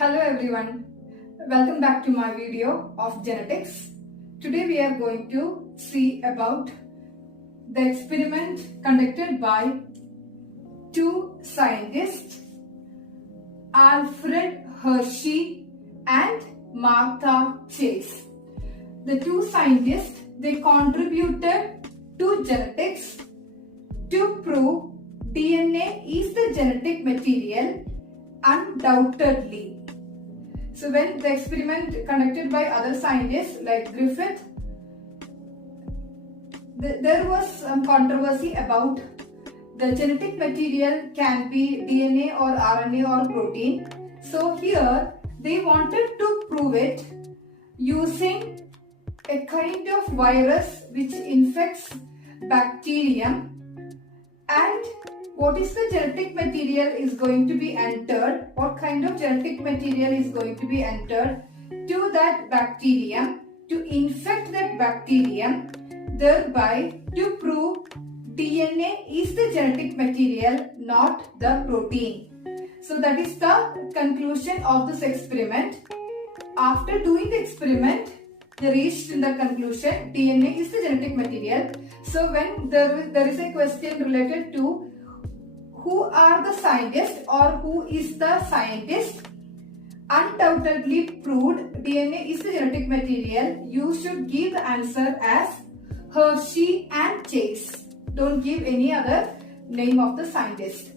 Hello everyone, welcome back to my video of genetics. Today we are going to see about the experiment conducted by two scientists, Alfred Hershey and Martha Chase. The two scientists, they contributed to genetics to prove DNA is the genetic material undoubtedly. So when the experiment conducted by other scientists like Griffith, there was some controversy about the genetic material can be DNA or RNA or protein. So here they wanted to prove it using a kind of virus which infects bacterium, and what is the genetic material is going to be entered, what kind of genetic material is going to be entered to that bacterium to infect that bacterium, thereby to prove DNA is the genetic material, not the protein. So that is the conclusion of this experiment. After doing the experiment, they reached in the conclusion DNA is the genetic material. So when there is a question related to who are the scientists or who is the scientist undoubtedly proved DNA is the genetic material, you should give the answer as Hershey and Chase. Don't give any other name of the scientist.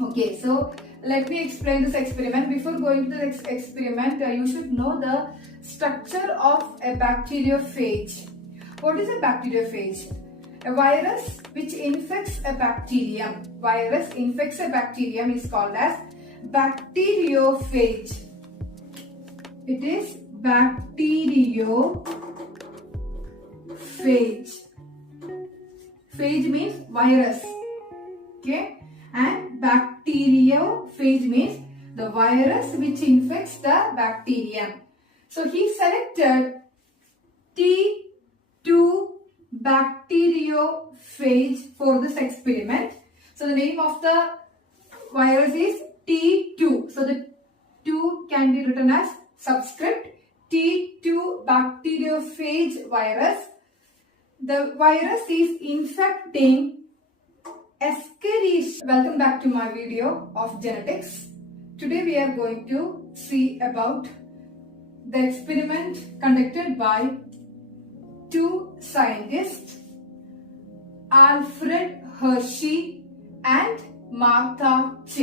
Okay, so let me explain this experiment. Before going to the experiment, you should know the structure of a bacteriophage. What is a bacteriophage? A virus which infects a bacterium. Virus infects a bacterium is called as bacteriophage. It is bacteriophage. Phage means virus. Okay, and bacteriophage means the virus which infects the bacterium. So he selected T2 bacteriophage for this experiment. So the name of the virus is T2. So the 2 can be written as subscript. T2 bacteriophage virus. The virus is infecting Escherichia. Welcome back to my video of genetics. Today we are going to see about the experiment conducted by two scientists, Alfred Hershey and Martha Chase.